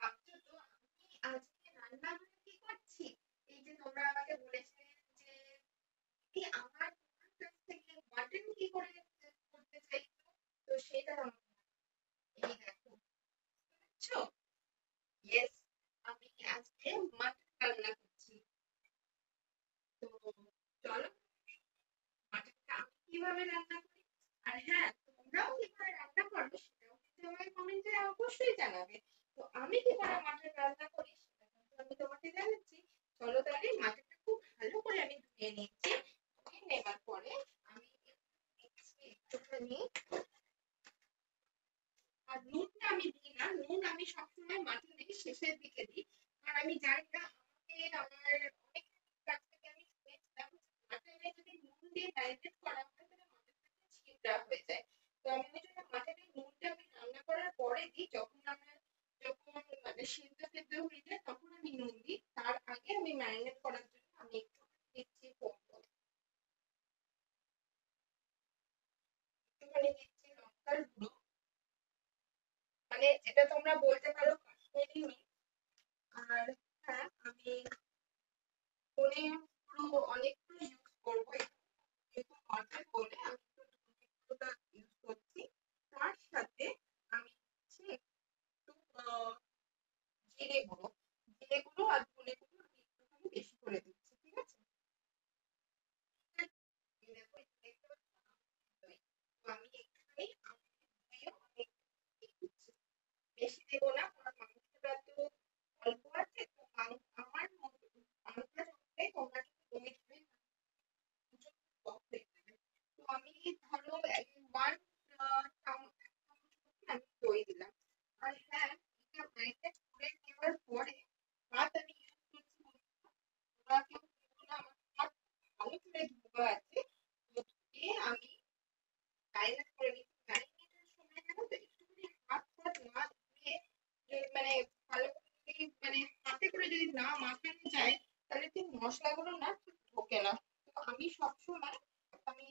ভাবছো তো আমি আজকে রান্নাঘরে কি করছি? এই যে তোমরা আমাকে বলেছিলে যে কি আমার তোমার কাছ থেকে মাটন কি করে করতে চাইছো, তো সেটা এই দেখো, বুঝছো? ইয়েস, আমি আজকে মাটন রান্না করছি। তো চলো মাটনটা আমি কিভাবে রান্না করি, আর হ্যাঁ তোমরাও কিভাবে রান্না করো সেটাও কিন্তু আমাকে কমেন্টে অবশ্যই জানাবে। তো আমি কি করে মাটন রান্না করি সেটা কিন্তু আমি তোমাকে জানাচ্ছি। চলো তাহলে মাটনটা খুব ভালো করে আমি ধুয়ে নিচ্ছি। ধুয়ে নেবার পরে আমি দিচ্ছি একটুখানি, আর নুনটা আমি দিই না, নুন আমি সবসময় মাটনে শেষের দিকে দিই। আর আমি জানি না, আমাকে আমার অনেক কাছ থেকে আমি শুনেছিলাম মাটনে যদি নুন দিয়ে ম্যারিনেট করা হয় তাহলে মাটনটা ছিদ্রা হয়ে যায়। তো আমি ওই জন্য মাটনে নুনটা আমি রান্না করার পরে দিই, যখন মানে সিদ্ধ সিদ্ধ হয়ে যায় তখন আমি নুন দিই, তার আগে আমি ম্যারিনেট করার জন্য আমি একটু দিচ্ছি একটুখানি দিচ্ছি লঙ্কার গুঁড়ো, মানে যেটা তোমরা বলতে পারো কাশ্মীরি মির্চ। আর হ্যাঁ আমি ফোনে পুরো অনেকগুলো ইউজ করবো, যেহেতু মাটন বলে আমি একটু ধনেগুলোটা ইউজ করছি। তার সাথে আমি দিচ্ছি একটু জিরে গুঁড়ো, জিরে গুঁড়ো আর ধনে গুঁড়ো আমি একটুখানি বেশি করে দিচ্ছি, ঠিক আছে? এই দেখো, এই যে দেখতে পাচ্ছ না? তো আমি একটুখানি দিয়েও আমি একটু দিচ্ছি, বেশি দেবো না কারণ মাংসটা তো অল্প আছে। তো আমার মতো আন্দাজ অনুযায়ী তোমরা কিন্তু দই দিবে, টক হয়ে যাবে। তো আমি ধরো ওয়ান চামচ আমি দই দিলাম। আর হ্যাঁ, এটা ম্যারিনেট করে নেওয়ার পরে ভাত আমি ইউজ করছি বলতে তোমরা কেউ ভেবো না আমার ভাত ভালো করে ধোয়া আছে। তো ধুয়ে আমি ম্যারিনেট করে নিচ্ছি। ম্যারিনেটের সময় জানো তো একটুখানি হাত ফাত না ধুয়ে মানে ভালো করে যদি মানে হাতে করে যদি না মাখানো যায় তাহলে ঠিক মশলাগুলো না ঠিক ঢোকে না। তো আমি সবসময় আমি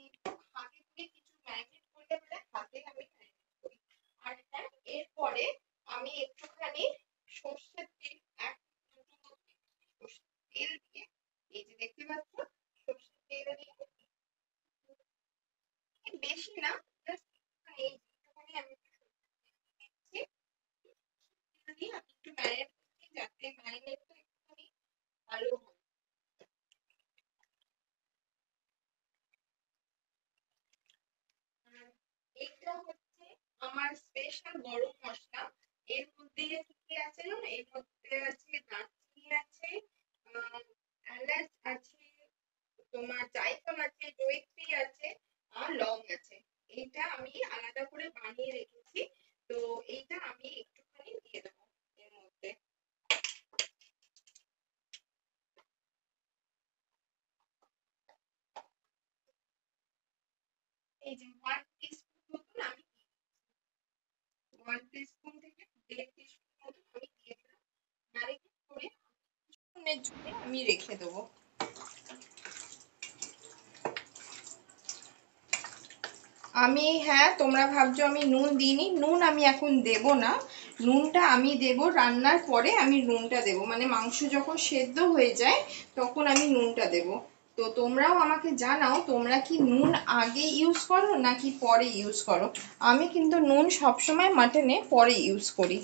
হাতে করে কিছু ম্যারিনেট করতে পারে হাতে আমি ম্যারিনেট করি। আর হ্যাঁ, এরপরে আমি একটুখানি সর্ষের তেল, এক দুটো সর্ষের তেল দিয়ে, এই যে দেখতে পাচ্ছ সর্ষের তেল দিয়ে, বেশি না, জাস্ট একটুখানি, এই একটুখানি আমি একটু সর্ষের তেল দিচ্ছি। তেল দিয়ে আমি একটু ম্যারিনেট করছি যাতে ম্যারিনেটটা একটুখানি ভালো হয়। আর এইটা হচ্ছে আমার স্পেশাল গরম মসলা। এর মধ্যে কি কি আছে জানো? এর মধ্যে আছে দারচিনি আছে, আহ, এলাচ আছে, তোমার জায়ফল আছে, জয়িত্রী আছে, আর লং আছে। এইটা আমি আলাদা করে বানিয়ে রেখেছি। তো এইটা আমি একটুখানি দিয়ে দেবো এর মধ্যে। এই যে 1 টিস্পুন মতন আমি, 1 টিস্পুন থেকে 1.5 টিস্পুন মতন আমি দিয়ে দিলাম। ম্যারিনেট করে কিছুক্ষণের জন্য আমি রেখে দেবো। আমি হ্যাঁ, তোমরা ভাবছো আমি নুন দিইনি, নুন আমি এখন দেব না। নুনটা আমি দেব রান্নার পরে, আমি নুনটা দেব মানে মাংস যখন সেদ্ধ হয়ে যায় তখন আমি নুনটা দেব। তো তোমরাও আমাকে জানাও তোমরা কি নুন আগে ইউজ করো নাকি পরে ইউজ করো। আমি কিন্তু নুন সবসময় মাটনে পরে ইউজ করি।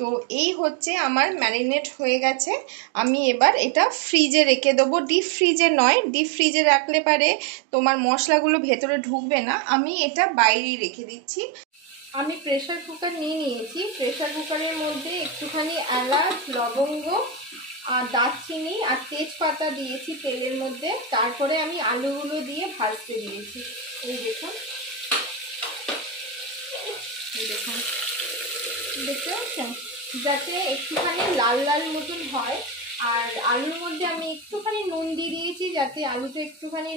তো এই হচ্ছে আমার ম্যারিনেট হয়ে গেছে। আমি এবার এটা ফ্রিজে রেখে দেবো, ডিপ ফ্রিজে নয়, ডিপ ফ্রিজে রাখলে পারে তোমার মশলাগুলো ভেতরে ঢুকবে না, আমি এটা বাইরেই রেখে দিচ্ছি। আমি প্রেসার কুকার নিয়ে নিয়েছি, প্রেসার কুকারের মধ্যে একটুখানি এলাচ, লবঙ্গ আর দারচিনি আর তেজপাতা দিয়েছি তেলের মধ্যে, তারপরে আমি আলুগুলো দিয়ে ভাজতে দিয়েছি। এই দেখুন, এই দেখুন, দেখতে পাচ্ছেন? যাতে একটুখানি লাল লাল মতন হয়। আর আলুর মধ্যে আমি একটুখানি নুন দিয়ে দিয়েছি যাতে আলুটা একটুখানি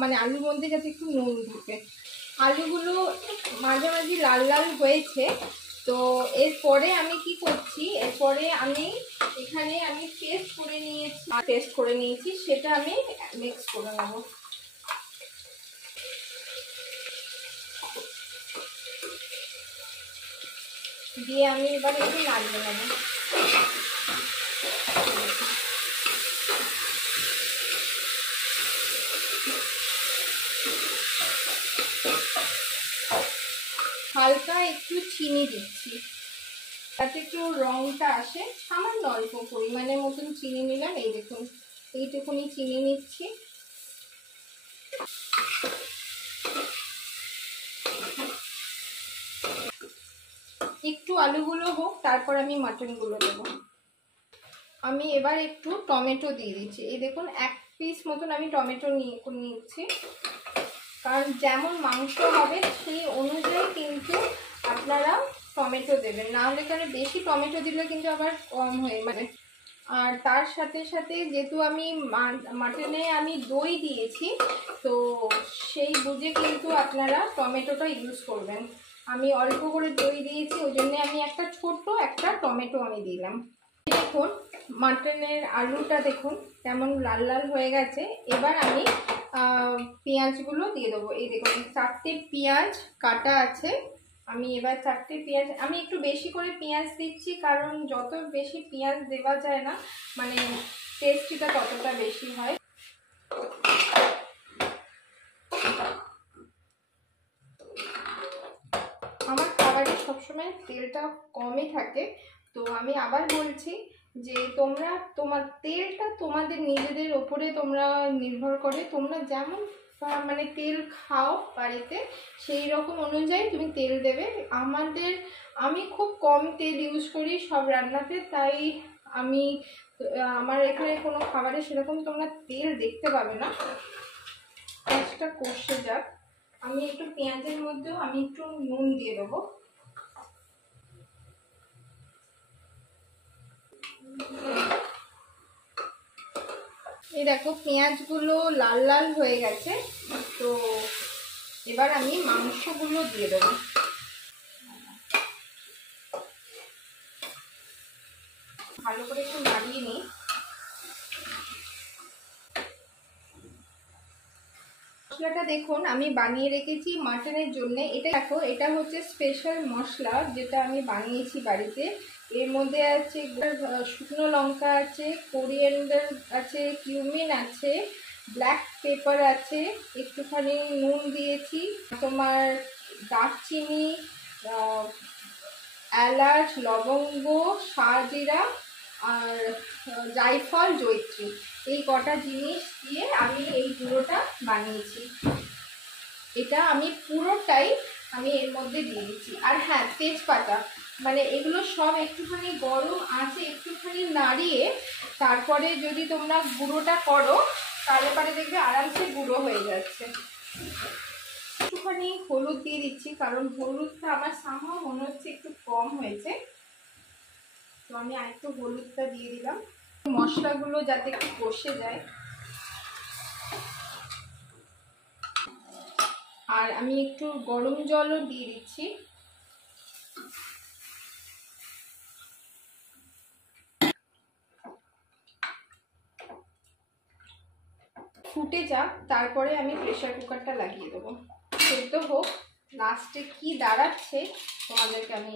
মানে আলুর মধ্যে যাতে একটু নুন ঢুকে। আলুগুলো মাঝামাঝি লাল লাল হয়েছে। তো এরপরে আমি কি করছি, এরপরে আমি এখানে আমি পেস্ট করে নিয়েছি সেটা আমি মিক্স করে নেবো। দিয়ে আমি এবার একটু নাড়িয়ে নেব। হালকা একটু চিনি দিচ্ছি তাতে একটু রংটা আসে, সামান্য অল্প পরিমাণের মতন চিনি নিলাম। এই দেখুন এইটুকুনি চিনি নিচ্ছি। একটু আলুগুলো হোক, তারপর আমি মাটনগুলো দেবো। আমি এবার একটু টমেটো দিয়ে দিচ্ছি। এই দেখুন 1 পিস মতন আমি টমেটো নিচ্ছি, কারণ যেমন মাংস হবে সেই অনুযায়ী কিন্তু আপনারা টমেটো দেবেন, না হলে কারণ বেশি টমেটো দিলে কিন্তু আবার কম হয়ে যাবে। আর তার সাথে সাথে যেহেতু আমি মাটনে আমি দই দিয়েছি, তো সেই বুঝে কিন্তু আপনারা টমেটোটা ইউজ করবেন। আমি অল্প করে দই দিয়েছি, ওই জন্য আমি একটা টমেটো আমি দিলাম। দেখুন মাটনের আলুটা দেখুন কেমন লাল লাল হয়ে গেছে। এবার আমি পেঁয়াজগুলো দিয়ে দেবো। এই দেখুন 4টে পেঁয়াজ কাটা আছে। আমি এবার 4টে পেঁয়াজ, আমি একটু বেশি করে পেঁয়াজ দিচ্ছি, কারণ যত বেশি পেঁয়াজ দেওয়া যায় না মানে টেস্টটা ততটা বেশি হয়। আমার খাবারে সবসময় তেলটা কমই থাকে, তো আমি আবার বলছি যে তোমার তেলটা তোমাদের নিজেদের ওপরে তোমরা নির্ভর করে, তোমরা যেমন মানে তেল খাও বাড়িতে সেই রকম অনুযায়ী তুমি তেল দেবে। আমি খুব কম তেল ইউজ করি সব রান্নাতে, তাই আমার এখানে কোনো খাবারে সেরকম তোমরা তেল দেখতে পাবে না। পেঁয়াজটা কষে যাক, আমি একটু পেঁয়াজের মধ্যেও আমি একটু নুন দিয়ে দেবো। এই দেখো পেঁয়াজগুলো লাল লাল হয়ে গেছে, তো এবার আমি মাংসগুলো দিয়ে দেবো। ভালো করে একটু নাড়িয়ে নিই। মশলাটা দেখুন আমি বানিয়ে রেখেছি মাটনের জন্য। এটা দেখো, এটা হচ্ছে স্পেশাল মশলা যেটা আমি বানিয়েছি বাড়িতে। এর মধ্যে আছে শুকনো লঙ্কা আছে, কোরিয়েন্ডার আছে, কিউমিন আছে, ব্ল্যাক পেপার আছে, একটুখানি নুন দিয়েছি, তোমার দারচিনি, এলাচ, লবঙ্গ, শাহজিরা আর জায়ফল, জয়িত্রী, এই কটা জিনিস দিয়ে আমি এই গুঁড়োটা বানিয়েছি। এটা আমি পুরোটাই আমি এর মধ্যে দিয়ে দিচ্ছি। আর হ্যাঁ, তেজপাতা, মানে এগুলো সব একটুখানি গরম আছে একটুখানি নাড়িয়ে তারপরে যদি তোমরা গুঁড়োটা করো তাহলে পরে দেখবে আরামসে গুঁড়ো হয়ে যাচ্ছে। একটুখানি হলুদ দিয়ে দিচ্ছি, কারণ হলুদটা আমার সামহাও মনে হচ্ছে একটু কম হয়েছে, তো আমি আরেকটু হলুদটা দিয়ে দিলাম মশলাগুলো যাতে একটু কষে যায়। আর আমি একটু গরম জলও দিয়ে দিচ্ছি। ফুটে যাক, তারপরে আমি প্রেসার কুকারটা লাগিয়ে দেবো, সেদ্ধ হোক। লাস্টে কি দাঁড়াচ্ছে তোমাদেরকে আমি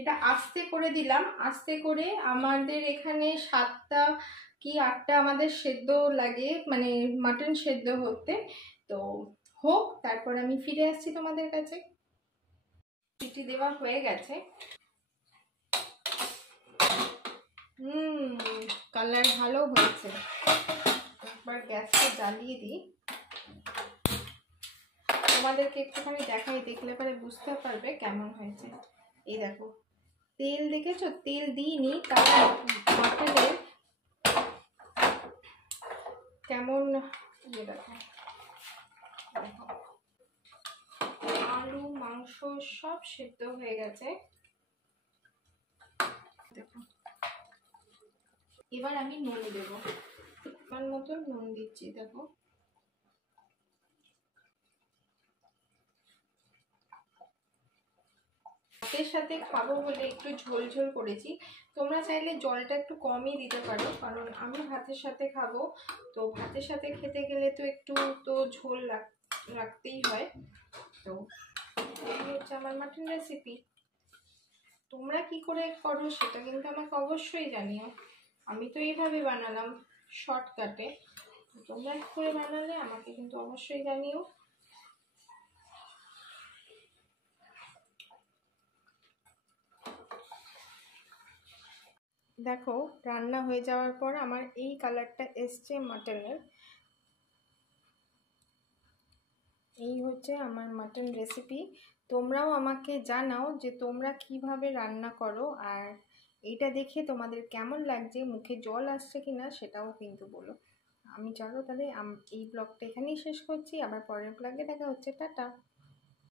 এটা আস্তে করে দিলাম। আস্তে করে আমাদের এখানে 7টা কি 8টা আমাদের সেদ্ধ লাগে, মানে মাটন সেদ্ধ হতে। তো হোক, তারপর আমি ফিরে আসছি তোমাদের কাছে। সিটি দেওয়া হয়ে গেছে। কালার ভালো হয়েছে। একবার গ্যাসটা জ্বালিয়ে দিই, তোমাদেরকে একটুখানি দেখাই, দেখলে পরে বুঝতে পারবে কেমন হয়েছে। এই দেখো তেল দেখেছো, তেল দিইনি, তার মাটনের কেমন দেখো, আলু মাংস সব সেদ্ধ হয়ে গেছে। দেখো এবার আমি নুন দেবো, আমার মতো নুন দিচ্ছি। দেখো ভাতের সাথে খাবো বলে একটু ঝোল ঝোল করেছি, তোমরা চাইলে জলটা একটু কমই দিতে পারো, কারণ আমি ভাতের সাথে খাবো, তো ভাতের সাথে খেতে গেলে তো একটু তো ঝোল রাখতেই হয়। তো এই হচ্ছে আমার মাটন রেসিপি। তোমরা কি করে করো সেটা কিন্তু আমাকে অবশ্যই জানিও। আমি তো এইভাবে বানালাম শর্টকাটে, তোমরা কি করে বানালে আমাকে কিন্তু অবশ্যই জানিও। দেখো রান্না হয়ে যাওয়ার পর আমার এই কালারটা এসছে মাটনের। এই হচ্ছে আমার মাটন রেসিপি। তোমরাও আমাকে জানাও যে তোমরা কিভাবে রান্না করো, আর এইটা দেখে তোমাদের কেমন লাগছে, মুখে জল আসছে কিনা সেটাও কিন্তু বলো। আমি চলো তাহলে এই ব্লগটা এখানেই শেষ করছি, আবার পরের ব্লগে দেখা হচ্ছে, টাটা।